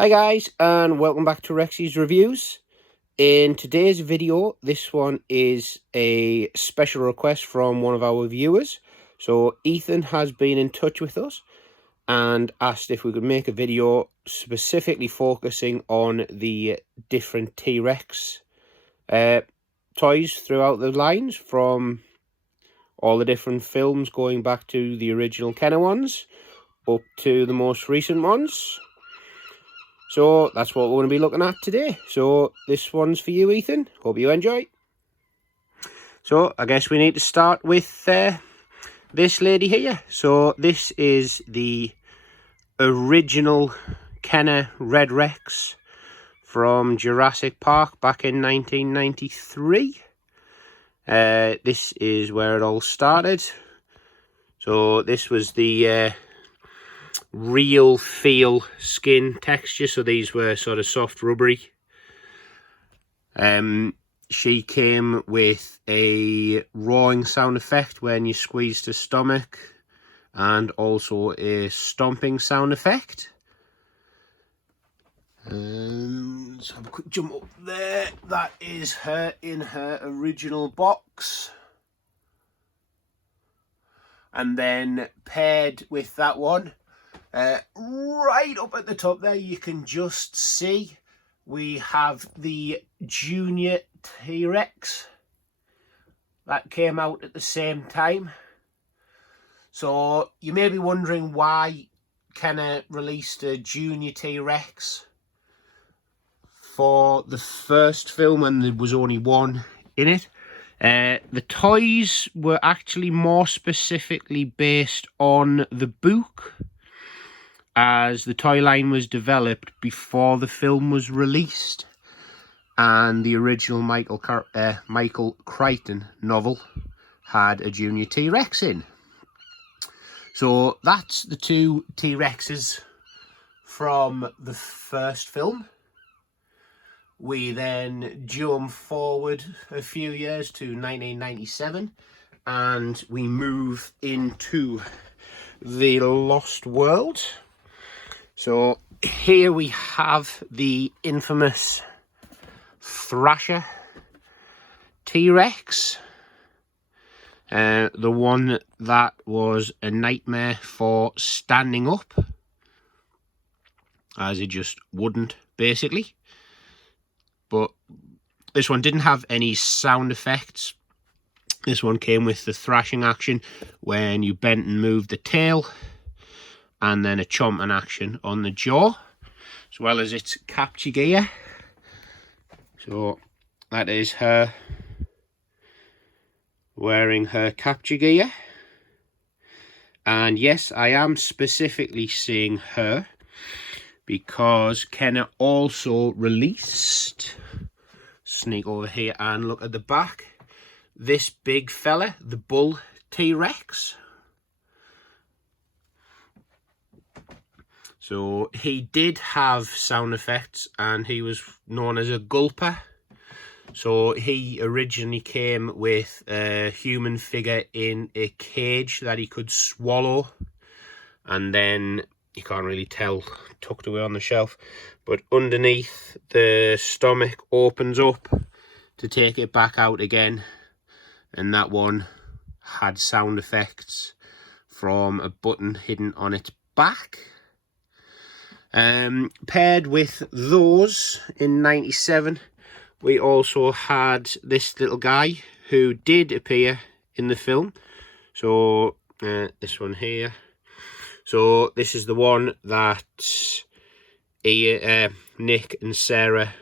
Hi guys, and welcome back to Rexy's Reviews. In today's video, this one is a special request from one of our viewers. So Ethan has been in touch with us and asked if we could make a video specifically focusing on the different T-Rex toys throughout the lines, from all the different films going back to the original Kenner ones up to the most recent ones. So that's what we're going to be looking at today. So this one's for you, Ethan. Hope you enjoy. So I guess we need to start with this lady here. So this is the original Kenner Red Rex from Jurassic Park back in 1993. This is where it all started. So this was the real feel skin texture, so these were sort of soft rubbery. She came with a roaring sound effect when you squeezed her stomach, and also a stomping sound effect. Let's have a quick jump up there. That is her in her original box. And then paired with that one, right up at the top there, you can just see we have the Junior T-Rex that came out at the same time. So you may be wondering why Kenner released a Junior T-Rex for the first film and there was only one in it. The toys were actually more specifically based on the book, as the toy line was developed before the film was released, and the original Michael Crichton novel had a Junior T-Rex in. So that's the two T-Rexes from the first film. We then jump forward a few years to 1997 and we move into the Lost World. So here we have the infamous Thrasher T-Rex, the one that was a nightmare for standing up, as it just wouldn't, basically. But this one didn't have any sound effects. This one came with the thrashing action when you bent and moved the tail, and then a chomping action on the jaw, as well as its capture gear. So that is her wearing her capture gear. And yes, I am specifically saying her because Kenner also released, sneak over here and look at the back, this big fella, the Bull T-Rex. So he did have sound effects and he was known as a gulper. So he originally came with a human figure in a cage that he could swallow, and then you can't really tell, tucked away on the shelf, but underneath the stomach opens up to take it back out again, and that one had sound effects from a button hidden on its back. Paired with those in 97, we also had this little guy who did appear in the film. So this one here. So this is the one that Nick and Sarah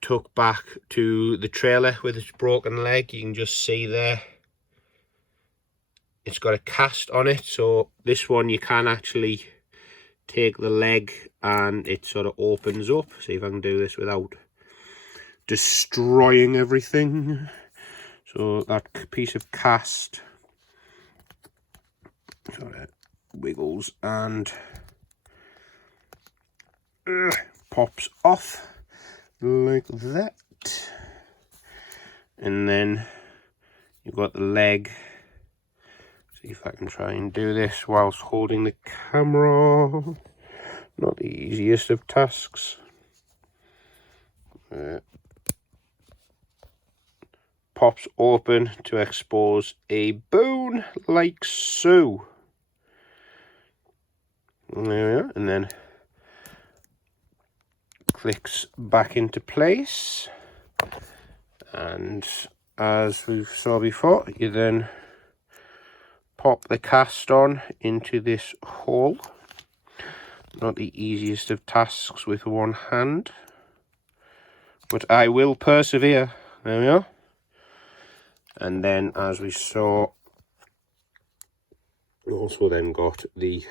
took back to the trailer with its broken leg. You can just see there it's got a cast on it. So this one you can actually take the leg and it sort of opens up. See if I can do this without destroying everything. So that piece of cast sort of wiggles and pops off like that, and then you've got the leg. See if I can try and do this whilst holding the camera. Not the easiest of tasks. Pops open to expose a bone like so. There we are, and then clicks back into place. And as we saw before, you then pop the cast on into this hole. Not the easiest of tasks with one hand, but I will persevere. There we are. And then, as we saw, we also then got the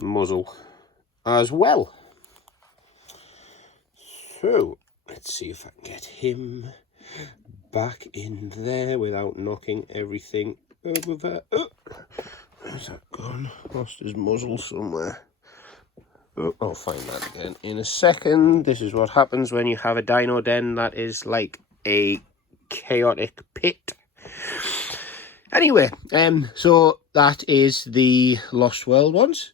muzzle as well. So let's see if I can get him back in there without knocking everything over there. Oh, where's that gone? Lost his muzzle somewhere. Oh, I'll find that again in a second. This is what happens when you have a dino den that is like a chaotic pit. Anyway, so that is the Lost World ones.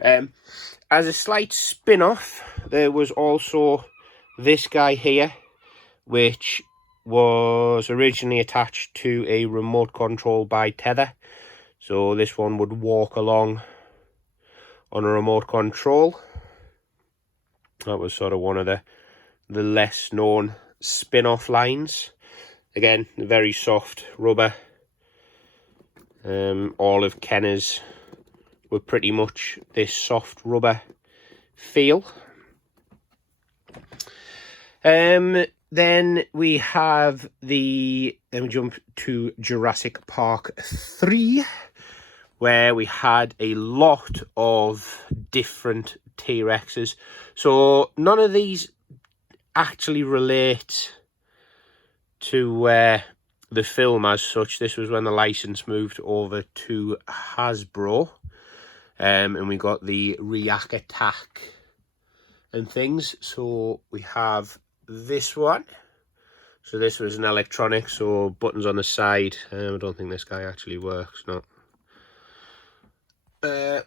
As a slight spin-off, there was also this guy here, which was originally attached to a remote control by tether. So this one would walk along on a remote control. That was sort of one of the less known spin-off lines. Again, very soft rubber. All of Kenner's were pretty much this soft rubber feel. Then we have then we jump to Jurassic Park 3, where we had a lot of different T-Rexes. So none of these actually relate to the film as such. This was when the license moved over to Hasbro, and we got the React Attack and things. So we have this one. So this was an electronic, so buttons on the side. I don't think this guy actually works, no.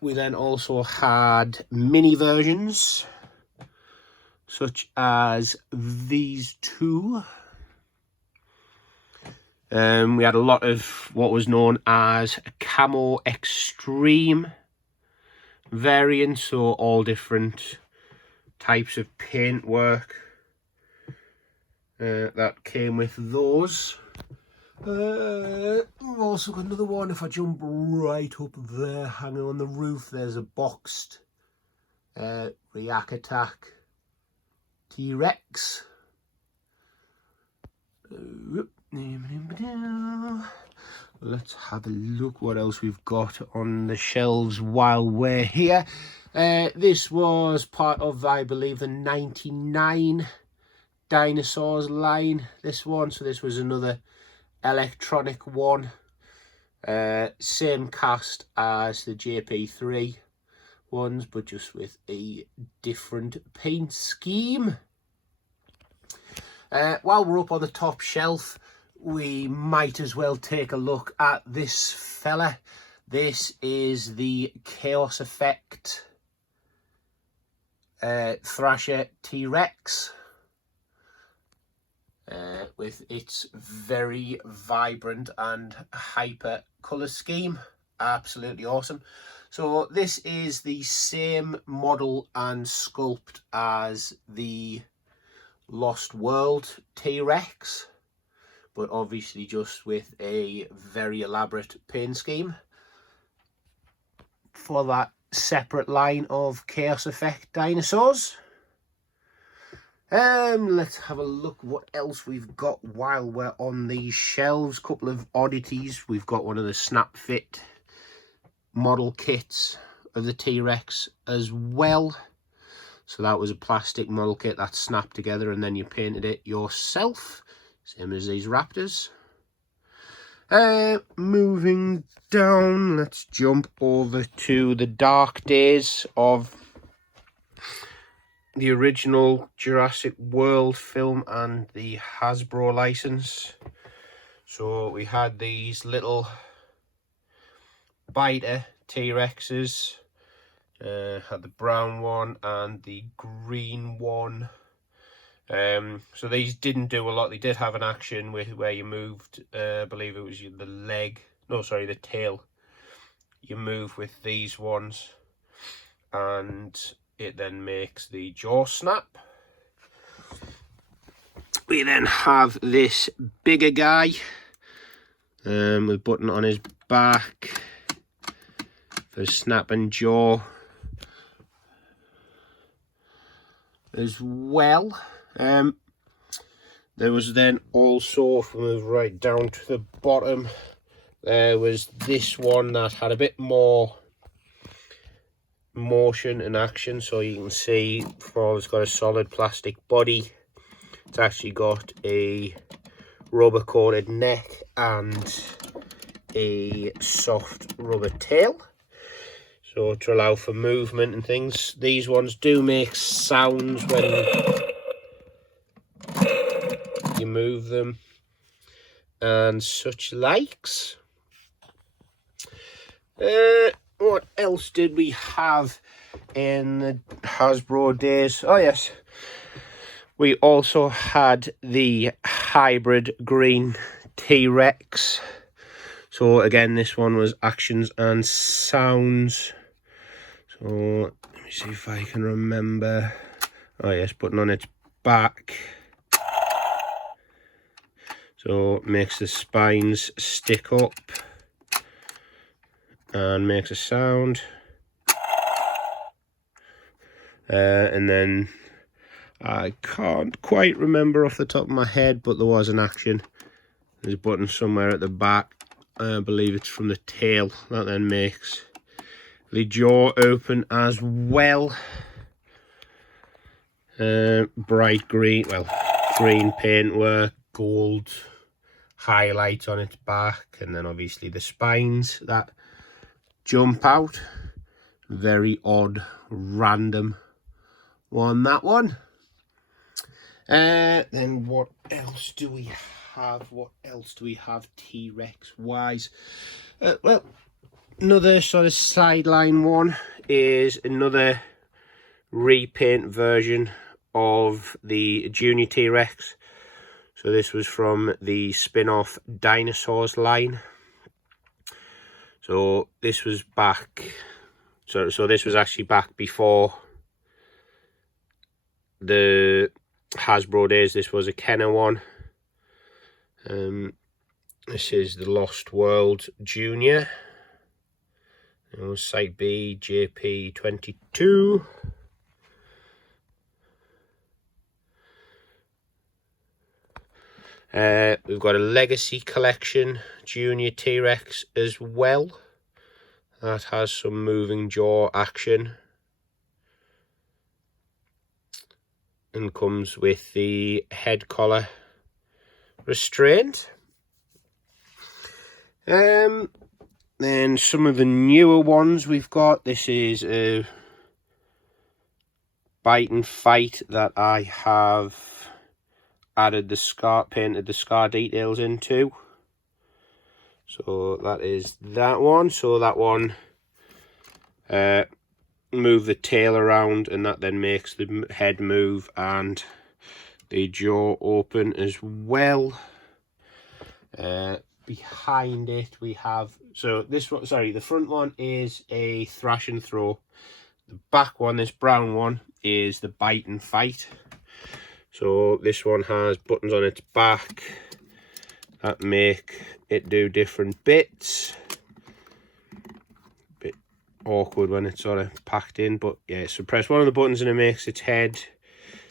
We then also had mini versions, such as these two. We had a lot of what was known as Camo Extreme variants, so all different types of paintwork that came with those. We've also got another one. If I jump right up there, hanging on the roof, there's a boxed React Attack T-Rex. Let's have a look what else we've got on the shelves while we're here. This was part of, I believe, the 99 Dinosaurs line, this one. So this was another electronic one. Same cast as the JP3 ones, but just with a different paint scheme. While we're up on the top shelf, we might as well take a look at this fella. This is the Chaos Effect Thrasher T-Rex, with its very vibrant and hyper colour scheme. Absolutely awesome. So this is the same model and sculpt as the Lost World T-Rex, but obviously just with a very elaborate paint scheme for that separate line of Chaos Effect dinosaurs. Let's have a look what else we've got while we're on these shelves. Couple of oddities. We've got one of the Snap Fit model kits of the T-Rex as well. So that was a plastic model kit that snapped together and then you painted it yourself, same as these Raptors. Moving down, let's jump over to the dark days of the original Jurassic World film and the Hasbro license. So we had these little biter T-Rexes, Had the brown one and the green one. So these didn't do a lot. They did have an action with where you moved, I believe it was the leg, no sorry, the tail. You move with these ones and it then makes the jaw snap. We then have this bigger guy with a button on his back for snap and jaw as well. There was then also, if we move right down to the bottom, there was this one that had a bit more motion and action. So you can see, it's got a solid plastic body. It's actually got a rubber coated neck and a soft rubber tail, so to allow for movement and things. These ones do make sounds when you move them and such likes. What else did we have in the Hasbro days? Oh yes, we also had the hybrid green T-Rex. So again, this one was actions and sounds. So let me see if I can remember. Oh yes, button on its back. So it makes the spines stick up and makes a sound. And then I can't quite remember off the top of my head, but there was an action. There's a button somewhere at the back. I believe it's from the tail that then makes the jaw open as well. Bright green, well, green paintwork, gold highlight on its back, and then obviously the spines that jump out. Very odd, random one, that one. Then what else do we have? What else do we have T-Rex wise? Well, another sort of sideline one is another repaint version of the Junior T-Rex. So this was from the spin-off Dinosaurs line. So this was back, so this was actually back before the Hasbro days. This was a Kenner one. This is the Lost World Junior. It was Site B, JP22. We've got a Legacy Collection Junior T-Rex as well. That has some moving jaw action. And comes with the head collar restraint. Then some of the newer ones we've got. This is a Bite and Fight that I have added the scar, painted the scar details into. So that is that one. So that one, move the tail around and that then makes the head move and the jaw open as well. Behind it we have, so this one, sorry, the front one is a Thrash and Throw. The back one, this brown one, is the Bite and Fight. So this one has buttons on its back that make it do different bits. Bit awkward when it's sort of packed in, but yeah, so press one of the buttons and it makes its head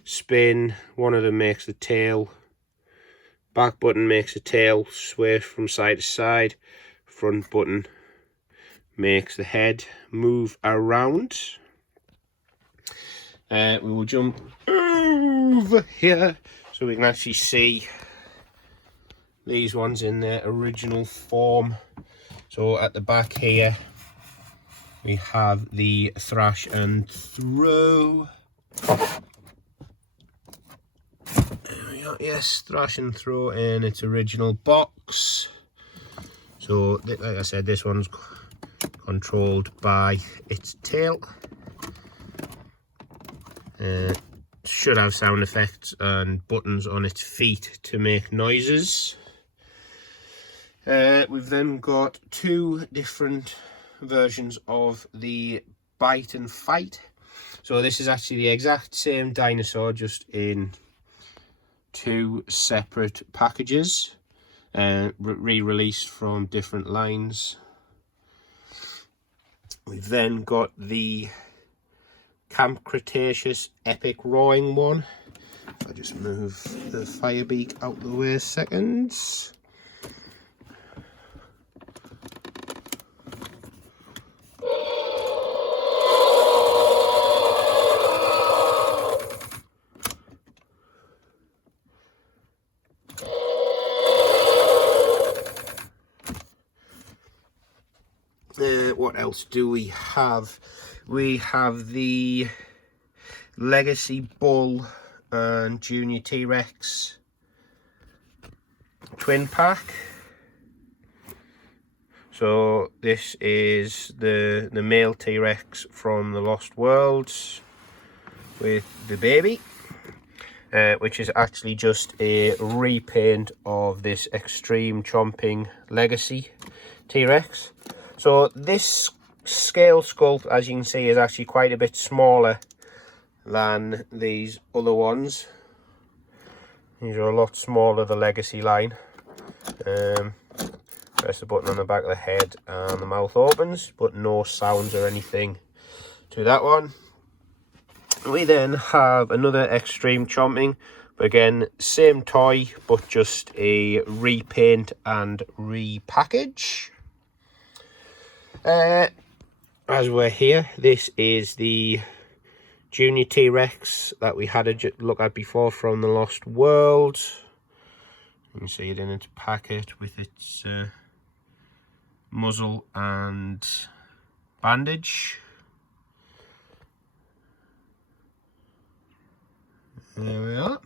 spin. One of them makes the tail. Back button makes the tail sway from side to side. Front button makes the head move around. We will jump over here so we can actually see these ones in their original form. So at the back here we have the Thrash and Throw. There we go. Yes, Thrash and Throw in its original box. So like I said, this one's controlled by its tail. Should have sound effects and buttons on its feet to make noises. We've then got two different versions of the Bite and Fight. So this is actually the exact same dinosaur, just in two separate packages, re-released from different lines. We've then got the Camp Cretaceous Epic Roaring one. If I just move the Firebeak out the way a second. What else do we have? We have the Legacy Bull and Junior T-Rex twin pack. So this is the male T-Rex from the Lost Worlds with the baby, which is actually just a repaint of this Extreme Chomping Legacy T-Rex. So this scale sculpt, as you can see, is actually quite a bit smaller than these other ones. These are a lot smaller, the Legacy line. Press the button on the back of the head and the mouth opens, but no sounds or anything to that one. We then have another Extreme Chomping, but again, same toy, but just a repaint and repackage. As we're here, this is the Junior T-Rex that we had a look at before from the Lost World. You can see it in its packet with its muzzle and bandage. There we are.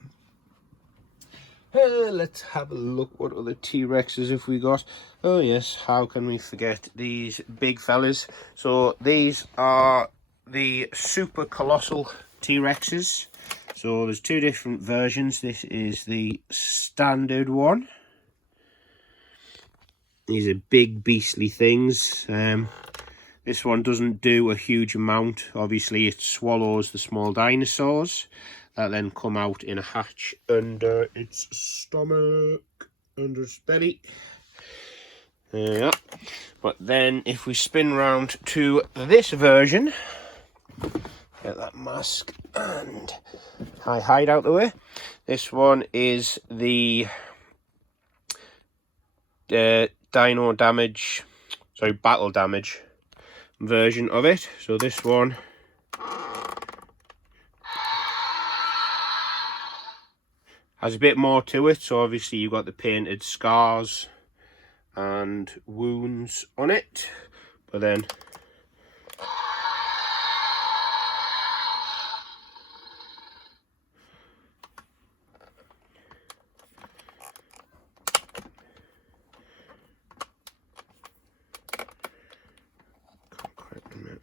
Let's have a look. What other T-Rexes have we got? Oh yes, how can we forget these big fellas? So these are the Super Colossal T-Rexes. So there's two different versions. This is the standard one. These are big beastly things. This one doesn't do a huge amount. Obviously it swallows the small dinosaurs that then come out in a hatch under its stomach, under its belly. There we are. But then if we spin round to this version, get that mask and hide out the way. This one is the Battle Damage version of it. So this one has a bit more to it. So obviously you've got the painted scars and wounds on it, but then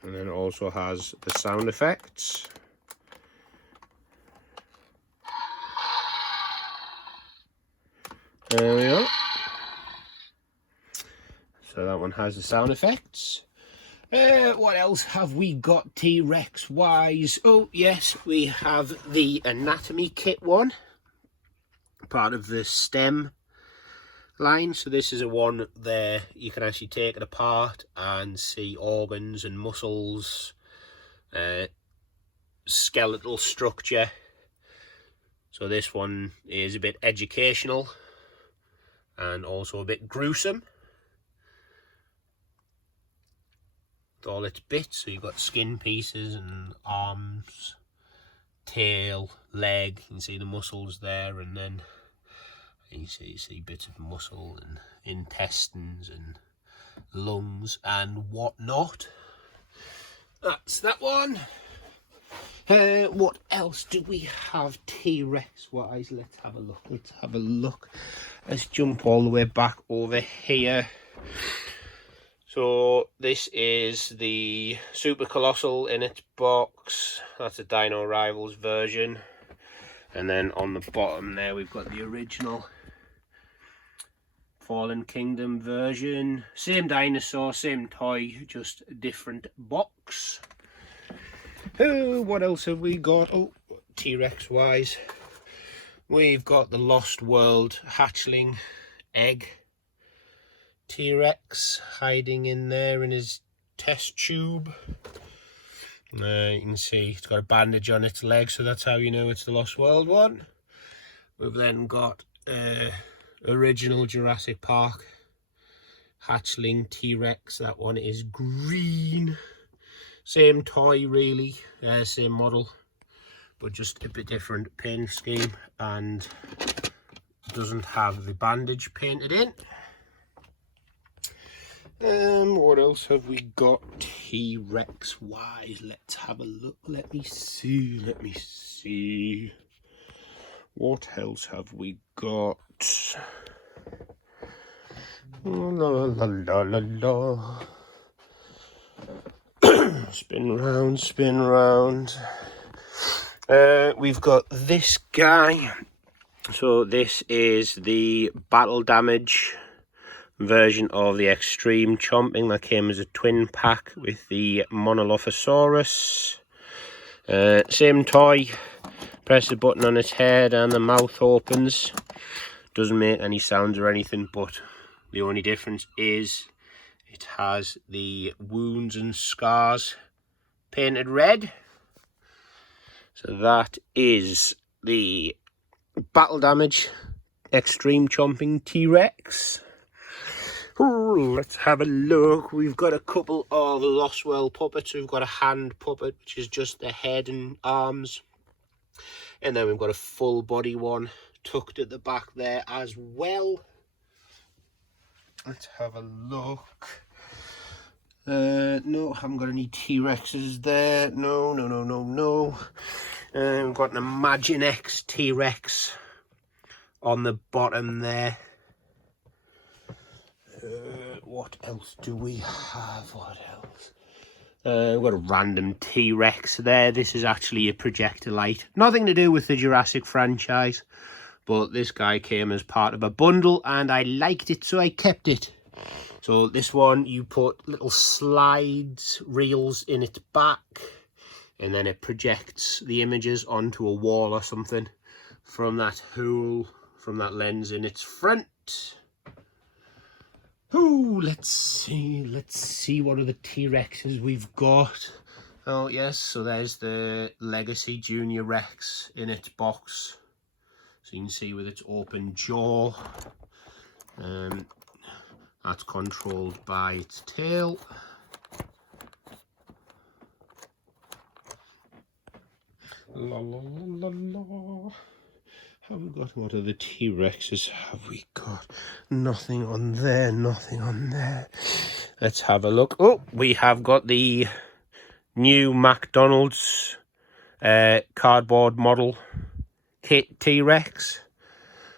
it also has the sound effects. There we are. So that one has the sound effects. What else have we got T-Rex wise? Oh yes, we have the anatomy kit one, part of the STEM line. So this is a one there you can actually take it apart and see organs and muscles, skeletal structure. So this one is a bit educational and also a bit gruesome with all its bits. So you've got skin pieces and arms, tail, leg. You can see the muscles there, and then you see bits of muscle and intestines and lungs and whatnot. That's that one. What else do we have T-Rex wise? Let's have a look. Let's jump all the way back over here. So this is the Super Colossal in its box. That's a Dino Rivals version. And then on the bottom there we've got the original Fallen Kingdom version. Same dinosaur, same toy, just a different box. Oh, what else have we got? Oh, T-Rex wise. We've got the Lost World hatchling egg. T-Rex hiding in there in his test tube. You can see it's got a bandage on its leg, so that's how you know it's the Lost World one. We've then got original Jurassic Park hatchling T-Rex. That one is green. Same toy really, same model, but just a bit different paint scheme and doesn't have the bandage painted in. What else have we got T-Rex wise? Let's have a look. Let me see. What else have we got? La la la la la. Spin round. We've got this guy. So this is the battle damage version of the extreme chomping that came as a twin pack with the Monolophosaurus. Same toy. Press the button on its head and the mouth opens. Doesn't make any sounds or anything, but the only difference is it has the wounds and scars painted red. So that is the battle damage extreme chomping T-Rex. Let's have a look. We've got a couple of Lost World puppets. We've got a hand puppet, which is just the head and arms. And then we've got a full body one tucked at the back there as well. Let's have a look. No, haven't got any T-Rexes there. No. We've got an Imaginext T-Rex on the bottom there. What else do we have? We've got a random T-Rex there. This is actually a projector light. Nothing to do with the Jurassic franchise, but this guy came as part of a bundle and I liked it, so I kept it. So this one, you put little slides, reels in its back, and then it projects the images onto a wall or something from that hole, from that lens in its front. Oh, let's see what other T-Rexes we've got. Oh yes, so there's the Legacy Junior Rex in its box. So you can see with its open jaw. That's controlled by its tail. La la la la la. Have we got, what other T-Rexes have we got? Nothing on there, nothing on there. Let's have a look. Oh, we have got the new McDonald's cardboard model kit T-Rex.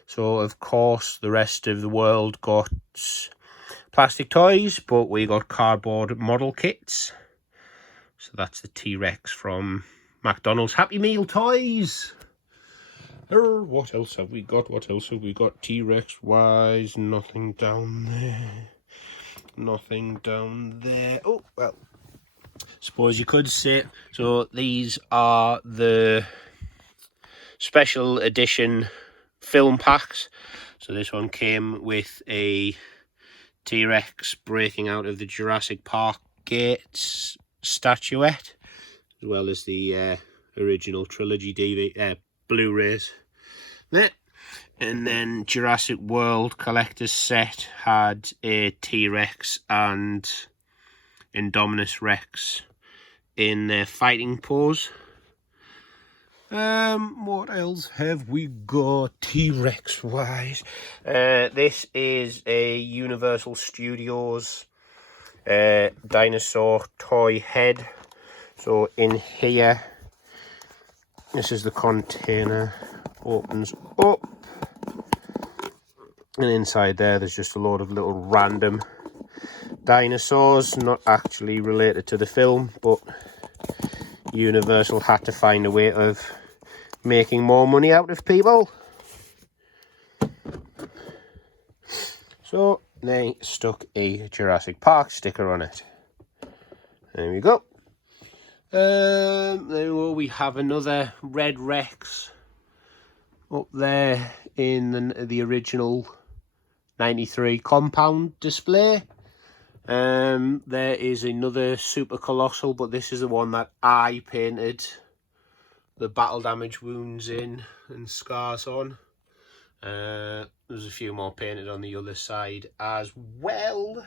So, of course, the rest of the world got plastic toys, but we got cardboard model kits. So that's the T-Rex from McDonald's Happy Meal toys. What else have we got? T-Rex wise? Nothing down there. Oh, well, suppose you could say. So these are the special edition film packs. So this one came with a T-Rex breaking out of the Jurassic Park gates statuette, as well as the original trilogy DVD Blu-rays. And then Jurassic World collector's set had a T-Rex and Indominus Rex in their fighting pose. What else have we got T-Rex wise? This is a Universal Studios dinosaur toy head. So in here, this is the container, opens up, and inside there's just a load of little random dinosaurs, not actually related to the film, but Universal had to find a way of making more money out of people. So they stuck a Jurassic Park sticker on it. There we go. There we have another Red Rex up there in the original 93 compound display. There is another Super Colossal, but this is the one that I painted the battle damage wounds in and scars on. There's a few more painted on the other side as well.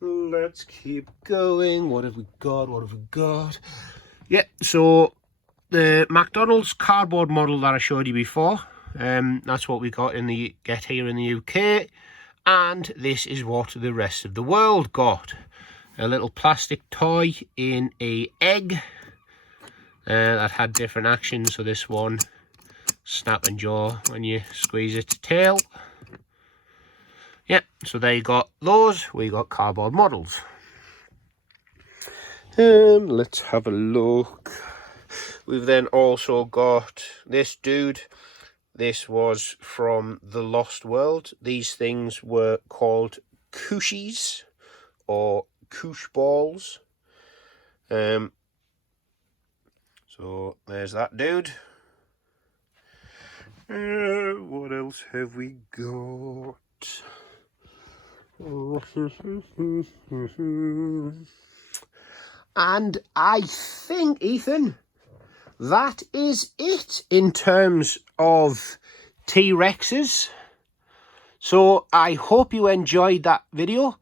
Let's keep going. What have we got? What have we got? Yeah, so the McDonald's cardboard model that I showed you before, that's what we got in the get here in the UK. And this is what the rest of the world got. A little plastic toy in a egg that had different actions. So this one, snap and jaw when you squeeze its tail. Yeah, so they got those, we got cardboard models. Let's have a look. We've then also got this dude. This was from The Lost World. These things were called Cushies or Cush balls. So there's that dude. What else have we got? And I think, Ethan, that is it in terms of T-Rexes. So I hope you enjoyed that video.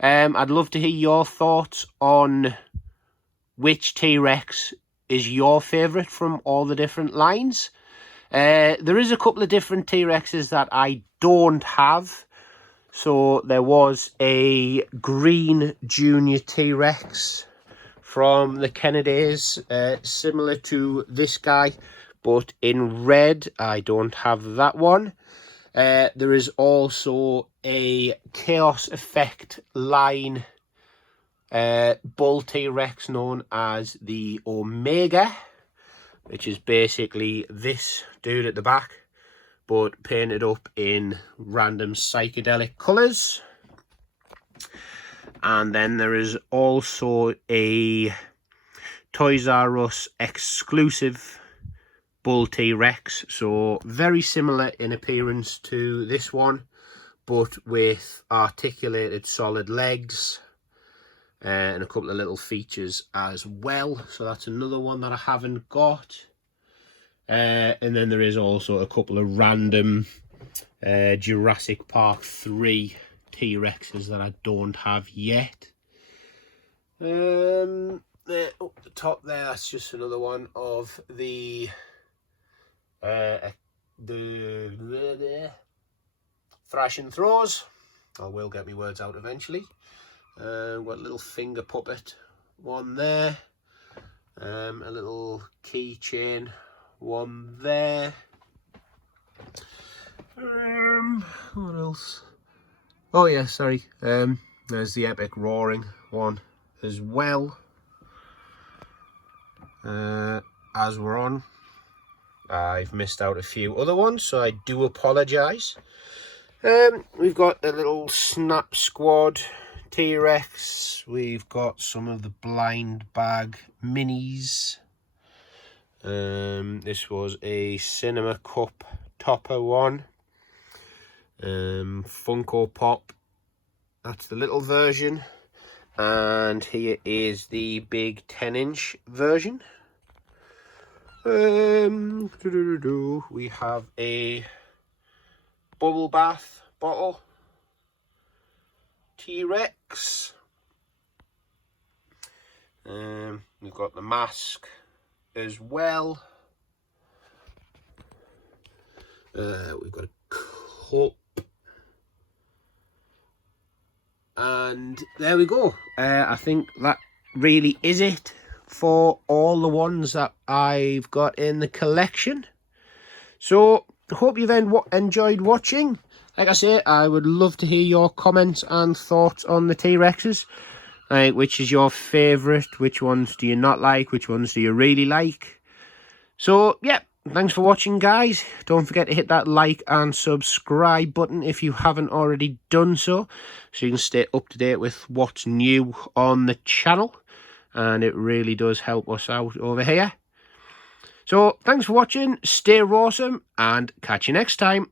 I'd love to hear your thoughts on which T-Rex is your favourite from all the different lines. There is a couple of different T-Rexes that I don't have. So there was a green junior T-Rex from the Kennedys, similar to this guy, but in red. I don't have that one. There is also a Chaos Effect line bull T-Rex known as the Omega, which is basically this dude at the back, but painted up in random psychedelic colours. And then there is also a Toys R Us exclusive bull T-Rex. So very similar in appearance to this one, but with articulated solid legs and a couple of little features as well. So that's another one that I haven't got. And then there is also a couple of random Jurassic Park 3 T-Rexes that I don't have yet. There, up the top there, that's just another one of the Thrash and Throws. I will get my words out eventually. Got a little finger puppet one there. A little keychain one there. What else? Oh yeah, sorry. There's the epic roaring one as well. As we're on, I've missed out a few other ones, so I do apologise. We've got a little Snap Squad T-Rex. We've got some of the Blind Bag Minis. This was a Cinema Cup Topper one. Funko Pop, that's the little version. And here is the big 10-inch version. We have a bubble bath bottle T-Rex. We've got the mask as well. We've got a cup. And there we go. I think that really is it for all the ones that I've got in the collection. So, hope you've enjoyed watching. like I say, I would love to hear your comments and thoughts on the T-Rexes. Like, which is your favourite? Which ones do you not like? Which ones do you really like? So, yeah, thanks for watching, guys. Don't forget to hit that like and subscribe button if you haven't already done so you can stay up to date with what's new on the channel. And it really does help us out over here. So, thanks for watching, stay Roarsome, and catch you next time.